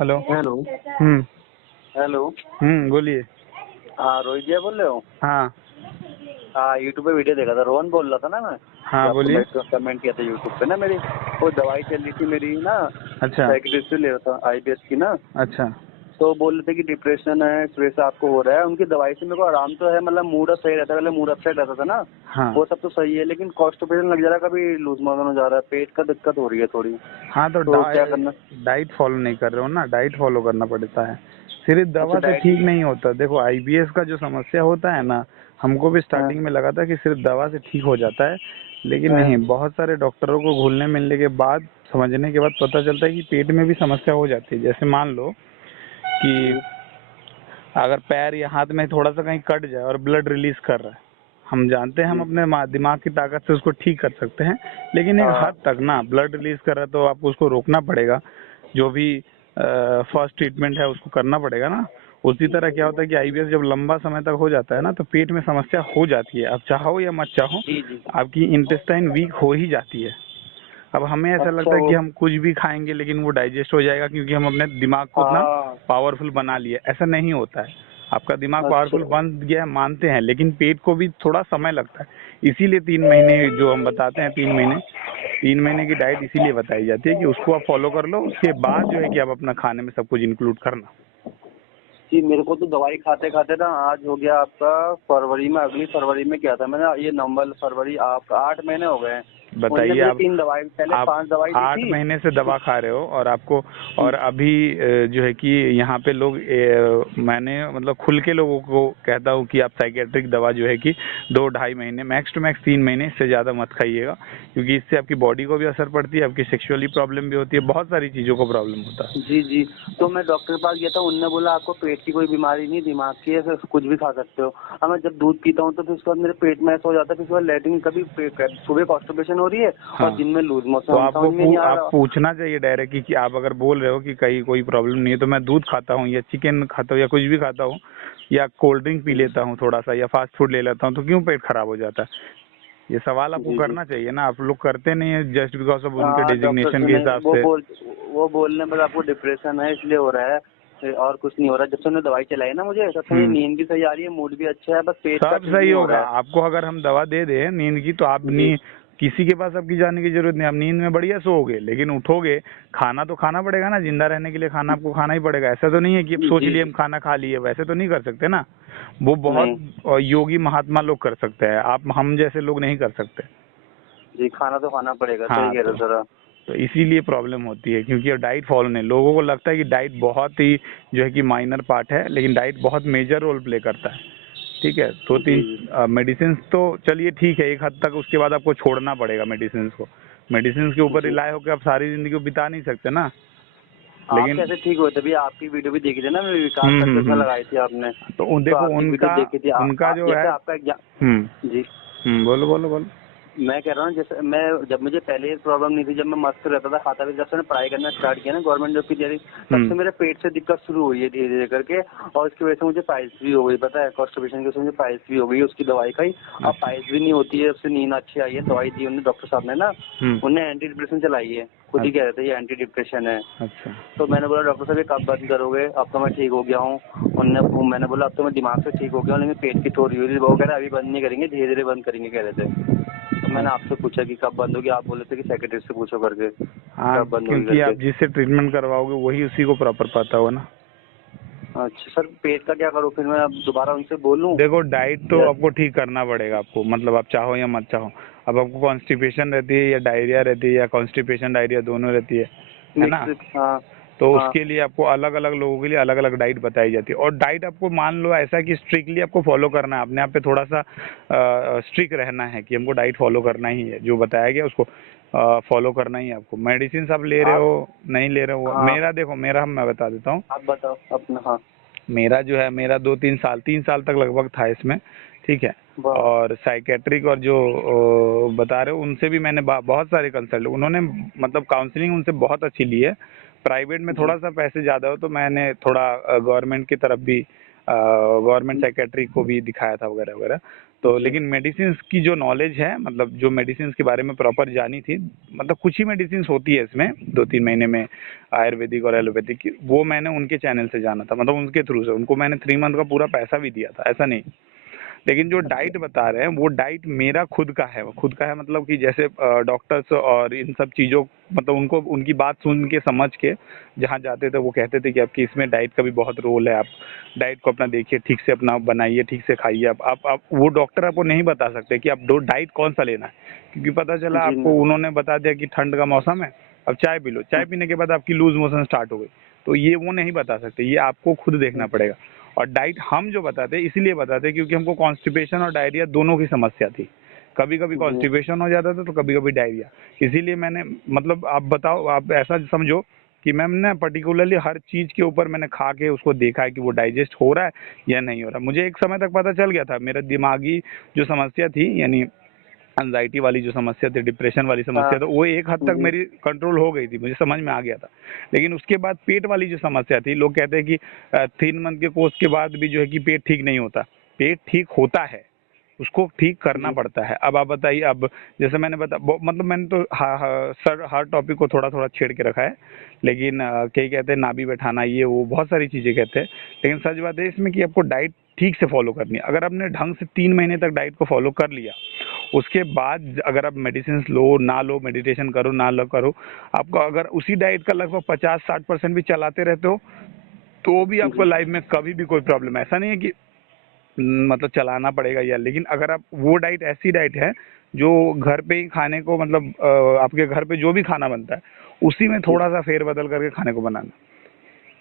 Hello. Hello. हम्म। Hello. बोलिए। हाँ, रोहित जी बोल रहे हो? हाँ हाँ, यूट्यूब पे वीडियो देखा था, रोहन बोल रहा था ना मैं, हाँ जो आपको बोलिए। मैं कमेंट किया था यूट्यूब पे ना, मेरी वो दवाई चल रही थी मेरी ना, अच्छा साइकिट्रिस्ट से ले रहा था आईबीएस की ना। अच्छा। तो बोल रहे थे कि डिप्रेशन है, स्ट्रेस आपको हो रहा है। उनकी दवाई से मेरे को आराम तो है, मतलब मूड सही रहता है, पहले मूड अपसेट रहता था ना, हाँ वो सब तो सही है, लेकिन कॉन्स्टिपेशन लग जा रहा है, कभी लूज मोशन हो जा रहा है, पेट का दिक्कत हो रही है थोड़ी। हाँ तो तो क्या करना? डाइट फॉलो नहीं कर रहे हो ना, डाइट फॉलो करना पड़ता है। सिर्फ अच्छा, दवा से डाइट। ठीक नहीं होता। देखो आईबीएस का जो समस्या होता है ना, हमको भी हाँ स्टार्टिंग में लगा था कि सिर्फ दवा से ठीक हो जाता है, लेकिन हाँ। नहीं। बहुत सारे डॉक्टरों को घुलने मिलने के बाद, समझने के बाद पता चलता है कि पेट में भी समस्या हो जाती है। जैसे मान लो कि जी अगर पैर या हाथ में थोड़ा सा कहीं कट जाए और ब्लड रिलीज कर रहा है, हम जानते हैं हम जी। अपने दिमाग की ताकत से उसको ठीक कर सकते हैं, लेकिन एक हाँ। हद तक ना ब्लड रिलीज कर रहा है तो आपको उसको रोकना पड़ेगा। जो भी फर्स्ट ट्रीटमेंट है उसको करना पड़ेगा ना। उसी तरह क्या होता है कि आईबीएस जब लंबा समय तक हो जाता है ना, तो पेट में समस्या हो जाती है। आप चाहो या मत चाहो, जी जी। आपकी इंटेस्टाइन वीक हो ही जाती है। अब हमें ऐसा अच्छा लगता है वो। कि हम कुछ भी खाएंगे लेकिन वो डाइजेस्ट हो जाएगा, क्योंकि हम अपने दिमाग को उतना हाँ। पावरफुल बना लिए। ऐसा नहीं होता है। आपका दिमाग अच्छा। पावरफुल बन गया है, मानते हैं, लेकिन पेट को भी थोड़ा समय लगता है। इसीलिए 3 महीने जो हम बताते हैं, 3 महीने की डाइट इसीलिए बताई जाती है कि उसको आप फॉलो कर लो। उसके बाद जो है कि आप अपना खाने में सब कुछ इंक्लूड करना। जी, मेरे को तो दवाई खाते खाते ना, आज हो गया आपका फरवरी में, अगली फरवरी में क्या था मैंने, ये नवंबर फरवरी, आपका 8 महीने हो गए हैं। उनने बताइए। मुझे 3 दवाई, पहले आप 5 दवाई दी 8 थी। महीने से दवा खा रहे हो और आपको, जी और अभी जो है कि यहाँ पे लोग, मैंने मतलब खुल के लोगों को कहता हूँ कि आप साइकेट्रिक दवा जो है कि 2-2.5 महीने, मैक्स टू मैक्स 3 महीने, इससे ज़्यादा मत खाइएगा, क्योंकि इससे आपकी बॉडी को भी असर पड़ती है, आपकी सेक्सुअली प्रॉब्लम भी होती है, बहुत सारी चीज़ों को प्रॉब्लम होता है। जी जी। तो मैं डॉक्टर के पास गया था, उनने बोला आपको पेट की कोई बीमारी नहीं, दिमाग की है, सिर्फ कुछ भी खा सकते हो। अब मैं जब दूध पीता हूँ तो फिर उसके बाद मेरे पेट में ऐसा हो जाता है, फिर उसके बाद लैट्रिन, कभी सुबह कॉन्स्टिपेशन हो रही है और हाँ दिन में लूज तो मोशन, समझ आपको में नहीं आ आप रहा। पूछना चाहिए डायरेक्ट कि आप अगर बोल रहे हो कि कहीं कोई प्रॉब्लम नहीं है, तो मैं दूध खाता हूँ या चिकन खाता हूँ या कुछ भी खाता हूँ या कोल्ड ड्रिंक पी लेता हूँ थोड़ा सा या फास्ट फूड ले लेता हूँ, तो क्यों पेट खराब हो जाता है? ये सवाल आपको जी जी। करना चाहिए ना। आप लोग करते नहीं है जस्ट बिकॉज ऑफ उनके हाँ, डॉक्टर डेजिग्नेशन से के नहीं, हिसाब से। वो बोलने पर आपको डिप्रेशन है इसलिए हो रहा है, और कुछ नहीं हो रहा। जब से उन्होंने दवाई चलाई ना मुझे, तब से मुझे हम्म। नींद भी सही आ रही है, मूड भी अच्छा है, बस पेट का सब ठीक सही नहीं हो होगा। रहा है। आपको अगर हम दवा दे दें नींद की, तो आप जी नी किसी के पास आपकी जाने की जरूरत नहीं। आप नींद में बढ़िया सोओगे, लेकिन उठोगे, खाना तो खाना पड़ेगा ना। जिंदा रहने के लिए खाना आपको खाना ही पड़ेगा। ऐसा तो नहीं है कि आप सोच जी लिए हम जी। खाना खा लिए, वैसे तो नहीं कर सकते ना। वो बहुत नहीं योगी महात्मा लोग कर सकते हैं, आप हम जैसे लोग नहीं कर सकते। जी, खाना तो खाना पड़ेगा, सही हाँ कह रहे हो सर आप। तो इसीलिए प्रॉब्लम होती है, क्योंकि डाइट फॉलो नहीं। लोगों को लगता है कि डाइट बहुत ही जो है कि माइनर पार्ट है, लेकिन डाइट बहुत मेजर रोल प्ले करता है। ठीक है, तो जी जी। मेडिसिन तो चलिए ठीक है एक हद तक, उसके बाद आपको छोड़ना पड़ेगा मेडिसिन को। मेडिसिन के ऊपर जी, रिलाय होकर आप सारी जिंदगी को बिता नहीं सकते ना। आप लेकिन कैसे ठीक हुए? तभी आपकी वीडियो भी देखी थी ना, मेरी विकास सक्सेस में लगाई थी आपने, तो तो देखो आपकी वीडियो उनका देखी थी। उनका जो है। जैसे आपका हम्म एग्जाम। जी, बोलो बोलो बोलो। मैं कह रहा हूँ, जैसे मैं, जब मुझे पहले ये प्रॉब्लम नहीं थी, जब मैं मस्त रहता था, खाता भी, जब से मैंने पढ़ाई करना स्टार्ट किया ना, गवर्नमेंट जॉब की तैयारी, तब हम्म से मेरे पेट से दिक्कत शुरू हुई है धीरे धीरे करके, और इसकी वजह से मुझे पाइल्स भी हो गई, पता है, कॉन्स्टिपेशन की वजह से मुझे पाइल्स भी हो गई उसकी दवाई खाई। अब अच्छा। पाइल्स भी नहीं होती है, उससे नींद अच्छी आई है, दवाई दी उन्होंने, डॉक्टर साहब ने ना, हम्म। उन्हें एंटी डिप्रेशन चलाई है, खुद ही कह रहे थे ये एंटी डिप्रेशन है। अच्छा। तो मैंने बोला डॉक्टर साहब ये कब बंद करोगे? अब तो मैं ठीक हो गया हूँ। उनने मैंने बोला अब तो मैं दिमाग से ठीक हो गया हूँ, लेकिन पेट की थोड़ी हो रही है। वो कह रहे अभी बंद नहीं करेंगे, धीरे धीरे बंद करेंगे कह रहे थे। तो मैंने आपसे पूछा कि कब बंद होगी, आप बोले थे कि सेक्रेटरी से पूछो करके हाँ, कब बंद होगी क्योंकि करके। आप जिससे ट्रीटमेंट करवाओगे वही उसी को प्रॉपर पता हो ना। अच्छा सर, पेट का क्या करूँ फिर? मैं अब दोबारा उनसे बोलूँ देखो डाइट तो या? आपको ठीक करना पड़ेगा आपको, मतलब आप चाहो या मत चाहो। अब आपको कॉन्स्टिपेशन रहती है या डायरिया रहती है, या कॉन्स्टिपेशन डायरिया दोनों रहती है ना। मिक्स। हाँ तो हाँ। उसके लिए आपको अलग अलग लोगों के लिए अलग अलग डाइट बताई जाती है। और डाइट आपको मान लो ऐसा कि स्ट्रिक्टली आपको फॉलो करना है, अपने आप पे थोड़ा सा स्ट्रिक्ट रहना है कि हमको डाइट फॉलो करना ही है, जो बताया गया उसको फॉलो करना ही है आपको। मेडिसिन आप ले रहे आप। हो नहीं ले रहे हो, हाँ, मेरा देखो, मेरा मैं बता देता हूँ। आप बताओ अपना। हाँ। मेरा जो है, मेरा 2-3 साल तक लगभग था इसमें। ठीक है। वाह। और साइकेट्रिक और जो बता रहे हो उनसे भी मैंने बहुत सारे कंसल्ट, उन्होंने मतलब काउंसलिंग उनसे बहुत अच्छी ली है। प्राइवेट में जी थोड़ा सा पैसे ज़्यादा हो, तो मैंने थोड़ा गवर्नमेंट की तरफ भी, गवर्नमेंट साइकेट्रिक को भी दिखाया था वगैरह वगैरह। तो लेकिन मेडिसिन की जो नॉलेज है, मतलब जो मेडिसिन के बारे में प्रॉपर जानी थी, मतलब कुछ ही मेडिसिन होती है इसमें 2-3 महीने में, आयुर्वेदिक और एलोपैथिक की, वो मैंने उनके चैनल से जाना था, मतलब उनके थ्रू से। उनको मैंने 3 मंथ का पूरा पैसा भी दिया था, ऐसा नहीं। लेकिन जो डाइट बता रहे हैं वो डाइट मेरा खुद का है, वो खुद का है, मतलब कि जैसे डॉक्टर्स और इन सब चीज़ों, मतलब उनको उनकी बात सुन के समझ के जहाँ जाते थे वो कहते थे कि आपकी इसमें डाइट का भी बहुत रोल है, आप डाइट को अपना देखिए, ठीक से अपना बनाइए, ठीक से खाइए। आप वो डॉक्टर आपको नहीं बता सकते कि आप डाइट कौन सा लेना है, क्योंकि पता चला जी आपको नहीं। उन्होंने बता दिया कि ठंड का मौसम है, अब चाय पी लो, चाय पीने के बाद आपकी लूज मोशन स्टार्ट हो गई, तो ये वो नहीं बता सकते, ये आपको खुद देखना पड़ेगा। और डाइट हम जो बताते हैं इसीलिए बताते हैं क्योंकि हमको कॉन्स्टिपेशन और डायरिया दोनों की समस्या थी। कभी कभी जी कॉन्स्टिपेशन हो जाता था तो कभी कभी डायरिया। इसीलिए मैंने, मतलब आप बताओ, आप ऐसा समझो कि मैम ने पर्टिकुलरली हर चीज़ के ऊपर मैंने खा के उसको देखा है कि वो डाइजेस्ट हो रहा है या नहीं हो रहा। मुझे एक समय तक पता चल गया था मेरा दिमागी जो समस्या थी, यानी एंजाइटी वाली जो समस्या थी, डिप्रेशन वाली समस्या, हाँ। तो वो एक हद तक जी मेरी कंट्रोल हो गई थी, मुझे समझ में आ गया था। लेकिन उसके बाद पेट वाली जो समस्या थी, लोग कहते हैं कि 3 मंथ के कोर्स के बाद भी जो है कि पेट ठीक नहीं होता। पेट ठीक होता है, उसको ठीक करना जी पड़ता है। अब आप बताइए, अब जैसे मैंने मतलब मैंने तो सर हर टॉपिक को थोड़ा थोड़ा छेड़ के रखा है, लेकिन कई कहते हैं नाभि बैठाना, ये वो बहुत सारी चीज़ें कहते हैं। लेकिन सच बात है इसमें कि आपको डाइट ठीक से फॉलो करनी है। अगर आपने ढंग से 3 महीने तक डाइट को फॉलो कर लिया, उसके बाद अगर आप मेडिसिन लो ना लो, मेडिटेशन करो ना लो करो, आपको अगर उसी डाइट का लगभग 50-60% भी चलाते रहते हो, तो भी आपको जी लाइफ में कभी भी कोई प्रॉब्लम, ऐसा नहीं है कि मतलब चलाना पड़ेगा या। लेकिन अगर आप वो डाइट, ऐसी डाइट है जो घर पे ही खाने को, मतलब आपके घर पे जो भी खाना बनता है उसी में जी थोड़ा सा फेर बदल करके खाने को बनाना,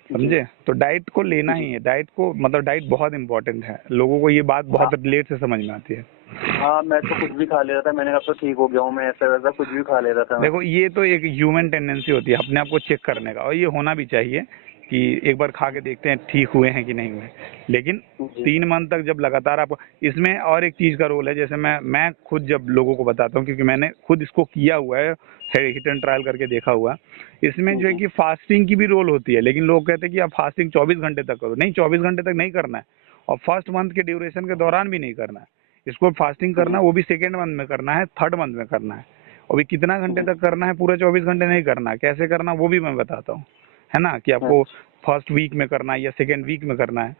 जी समझे? तो डाइट को लेना जी। ही है, डाइट को, मतलब डाइट बहुत इंपॉर्टेंट है, लोगों को ये बात हाँ बहुत लेट से समझ में आती है। हाँ, मैं तो कुछ भी खा ले रहा था, मैंने कहा अब तो ठीक हो गया हूँ, मैं ऐसा वैसा कुछ भी खा ले रहा था मैं। देखो ये तो एक ह्यूमन टेंडेंसी होती है अपने आप को चेक करने का, और ये होना भी चाहिए कि एक बार खा के देखते हैं ठीक हुए हैं कि नहीं हुए। लेकिन जी 3 मंथ तक जब लगातार आप, इसमें और एक चीज़ का रोल है, जैसे मैं खुद जब लोगों को बताता हूँ, क्योंकि मैंने खुद इसको किया हुआ है, हिट एंड ट्रायल करके देखा हुआ है। इसमें जो है जी कि फास्टिंग की भी रोल होती है, लेकिन लोग कहते हैं कि आप फास्टिंग 24 घंटे तक करो, नहीं 24 घंटे तक नहीं करना है, और फर्स्ट मंथ के ड्यूरेशन के दौरान भी नहीं करना है। इसको फास्टिंग करना जी वो भी सेकेंड मंथ में करना है, थर्ड मंथ में करना है। अभी कितना घंटे जी। तक करना है, पूरे 24 घंटे नहीं करना है, कैसे करना वो भी मैं बताता हूँ, है ना, कि आपको अच्छा। फर्स्ट वीक में करना है या सेकेंड वीक में करना है,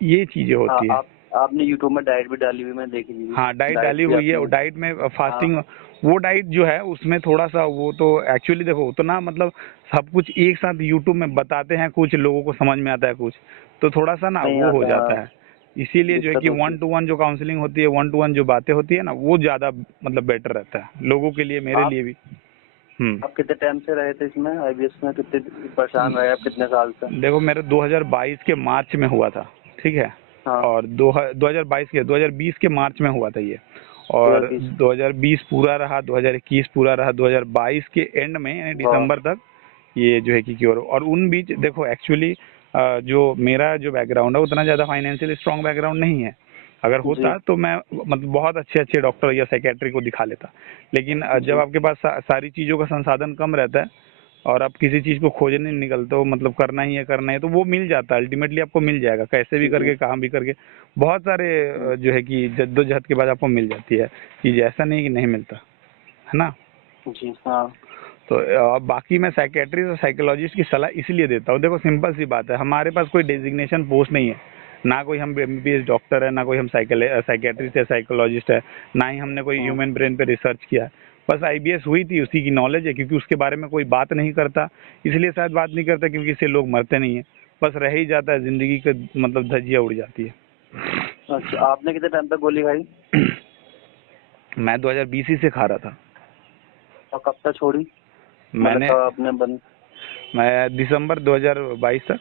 ये चीज़ें हाँ, होती है। आपने यूट्यूब में डाइट भी डाली हुई, मैं देखी थी। हाँ, डाइट डाइट डाली भी हुई है, आपने। और डाइट में हाँ फास्टिंग, वो डाइट जो है उसमें थोड़ा सा, वो तो एक्चुअली देखो उतना, मतलब सब कुछ एक साथ यूट्यूब में बताते हैं, कुछ लोगों को समझ में आता है, कुछ तो थोड़ा सा ना नहीं वो हो आता, हाँ, जाता है। इसीलिए जो है दिक्कत कि होती। 1-to-1 जो काउंसलिंग होती है, 1-to-1 जो बातें होती है ना, वो ज़्यादा मतलब बेटर रहता है लोगों के लिए, मेरे आप लिए भी। हम्म। आप कितने टाइम से रहे थे इसमें, आईबीएस में कितने परेशान रहे आप, कितने साल से? देखो मेरा 2022 के मार्च में हुआ था, ठीक है, हाँ, और 2020 के मार्च में हुआ था ये, और 2020। 2020 पूरा रहा, 2021 पूरा रहा, 2022 के एंड में यानी वाह। दिसंबर तक ये जो है कि क्योर। और उन बीच देखो एक्चुअली जो मेरा जो बैकग्राउंड है उतना ज़्यादा फाइनेंशियली स्ट्रॉन्ग बैकग्राउंड नहीं है। अगर जी होता तो मैं मतलब बहुत अच्छे अच्छे डॉक्टर या साइकेट्री को दिखा लेता। लेकिन जब जी। आपके पास सारी चीज़ों का संसाधन कम रहता है और आप किसी चीज़ को खोजने निकलते हो, मतलब करना ही है तो वो मिल जाता है, अल्टीमेटली आपको मिल जाएगा, कैसे भी जी करके, काम भी करके। बहुत सारे जो है कि जद्दोजहद के बाद आपको मिल जाती है चीज़, ऐसा नहीं कि नहीं मिलता, है ना। जी। हाँ तो बाकी मैं साइकेट्रिस्ट और साइकोलॉजिस्ट की सलाह इसलिए देता हूँ, देखो सिंपल सी बात है, हमारे पास कोई डेजिग्नेशन पोस्ट नहीं है, ना कोई हम एमबीबीएस डॉक्टर है, ना कोई हम साइकेट्रिस्ट या साइकोलॉजिस्ट है, ना ही हमने कोई हाँ। ह्यूमन ब्रेन पे रिसर्च किया है। बस आईबीएस हुई थी, उसी की नॉलेज है, क्योंकि उसके बारे में कोई बात नहीं करता, इसलिए शायद बात नहीं करता क्योंकि इससे लोग मरते नहीं है, बस रह ही जाता है, जिंदगी का मतलब धज्जियाँ उड़ जाती है। अच्छा, आपने कितने टाइम तक गोली खाई मैं 2020 ही से खा रहा था। और कब तक छोड़ी, मतलब मैंने कब आपने बंद? मैं दिसंबर 2022 तक,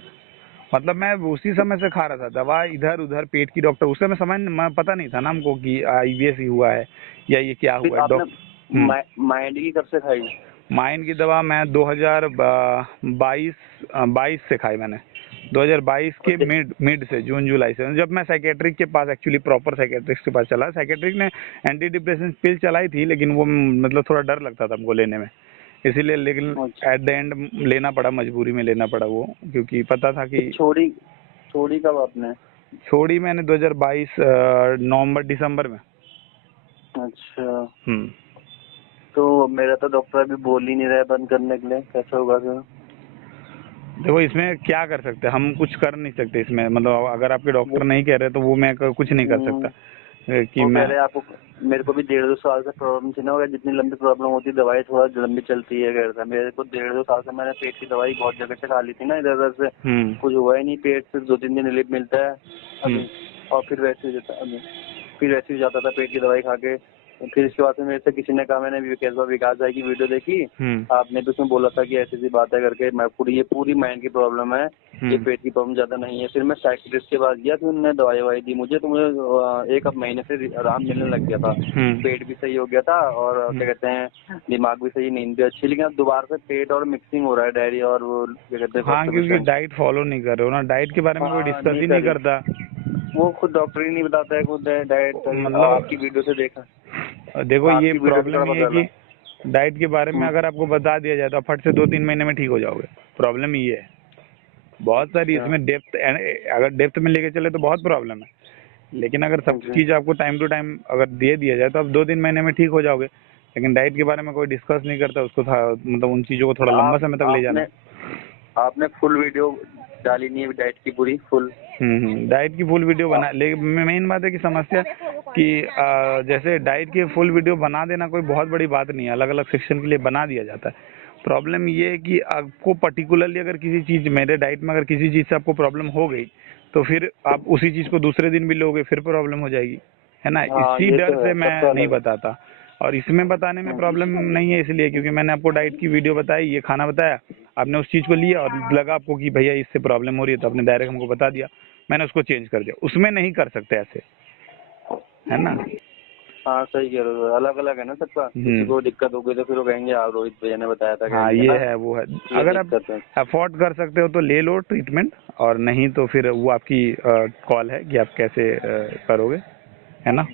मतलब मैं उसी समय से खा रहा था दवा, इधर उधर पेट की डॉक्टर, उस समय मैं पता नहीं था ना हमको कि आईबीएस ही हुआ है या ये क्या फिर हुआ है आपने हम्म। माइंड की कब से खाई? माइंड की दवा मैं 2022 से खाई मैंने, 2022 और के मिड मिड से, जून जुलाई से, जब मैं साइकेट्रिक के पास, एक्चुअली प्रॉपर साइकेट्रिस्ट के पास चला। साइकेट्रिक ने एंटी डिप्रेशन पिल चलाई थी, लेकिन वो मतलब थोड़ा डर लगता था हमको लेने में, इसीलिए, लेकिन अच्छा, एट द एंड लेना पड़ा, मजबूरी में लेना पड़ा वो, क्योंकि पता था फिर कि छोड़ी छोड़ी कब आपने? छोड़ी मैंने 2022 नवंबर दिसंबर में। अच्छा, तो मेरा तो डॉक्टर अभी बोल ही नहीं रहा है बंद करने के लिए, कैसे होगा फिर? देखो इसमें क्या कर सकते हैं, हम कुछ कर नहीं सकते इसमें, मतलब अगर आपके डॉक्टर नहीं कह रहे तो वो मैं कुछ नहीं कर सकता कि वो मैं। कह रहे हैं आपको, मेरे को भी 1.5-2 साल से प्रॉब्लम थी ना, अगर जितनी लंबी प्रॉब्लम होती है दवाई थोड़ा लंबी चलती है, कह रहा था। मेरे को 1.5-2 साल से मैंने पेट की दवाई बहुत जगह से खा ली थी ना, इधर उधर से कुछ हुआ ही नहीं, पेट से 2-3 दिन रिलीफ मिलता है अभी, और फिर वैसे ही जाता अभी, फिर वैसे ही जाता था पेट की दवाई खा के। फिर इसके बाद से मेरे से किसी ने कहा, मैंने विकास भाई की वीडियो देखी, आपने भी उसमें बोला था कि ऐसी ऐसी बात है करके, मैं पूरी माइंड की प्रॉब्लम है, ये पेट की प्रॉब्लम ज्यादा नहीं है। फिर मैं साइकियाट्रिस्ट के पास गया, फिर उन्होंने दवाई ववाई दी मुझे, तो मुझे 1 महीने से आराम मिलने लग गया था, पेट भी सही हो गया था, और क्या कहते हैं दिमाग भी सही, नींद भी अच्छी। लेकिन अब दोबारा से पेट और मिक्सिंग हो रहा है, डायरिया और वो क्या कहते हैं। हाँ, क्योंकि डाइट फॉलो नहीं कर रहे हो ना, डाइट के बारे में कोई डिस्कस ही नहीं करता। वो खुद डॉक्टर ही नहीं बताता है, खुद डाइट मतलब आपकी वीडियो से देखा। देखो ये प्रॉब्लम ये है कि डाइट के बारे में अगर आपको बता दिया जाए तो आप फट से 2-3 महीने में ठीक हो जाओगे। प्रॉब्लम ये है, बहुत सारी इसमें डेप्थ, अगर डेप्थ में लेके चले तो बहुत प्रॉब्लम है, लेकिन अगर सब चीज आपको टाइम टू टाइम अगर दे दिया जाए तो आप 2-3 महीने में ठीक हो जाओगे। लेकिन डाइट के बारे में कोई डिस्कस नहीं करता, उसको मतलब उन चीजों को थोड़ा लंबा समय तक ले जाना। आपने फुल वीडियो डाली नहीं है डाइट की पूरी फुल? डाइट की फुल वीडियो बना, लेकिन मेन बात है कि समस्या कि जैसे डाइट की फुल वीडियो बना देना कोई बहुत बड़ी बात नहीं है, अलग अलग सेक्शन के लिए बना दिया जाता है। प्रॉब्लम ये है कि आपको पर्टिकुलरली अगर किसी चीज, मेरे डाइट में अगर किसी चीज से आपको प्रॉब्लम हो गई तो फिर आप उसी चीज को दूसरे दिन भी लोगे, फिर प्रॉब्लम हो जाएगी, है ना। इसी डर से मैं नहीं बताता, और इसमें बताने में प्रॉब्लम नहीं है इसलिए क्योंकि मैंने आपको डाइट की वीडियो बताई, ये खाना बताया, आपने उस चीज को लिया और लगा आपको कि भैया इससे प्रॉब्लम हो रही है, तो आपने डायरेक्ट हमको बता दिया, मैंने उसको चेंज कर दिया। उसमें नहीं कर सकते ऐसे, है ना। हाँ सही कह रहे हो, अलग अलग है ना सबका, किसी को दिक्कत हो गई तो फिर वो कहेंगे आप रोहित भैया ने बताया था। हाँ ये है वो है, अगर आप अफोर्ड कर सकते हो तो ले लो ट्रीटमेंट, और नहीं तो फिर वो आपकी कॉल है कि आप कैसे करोगे, है ना।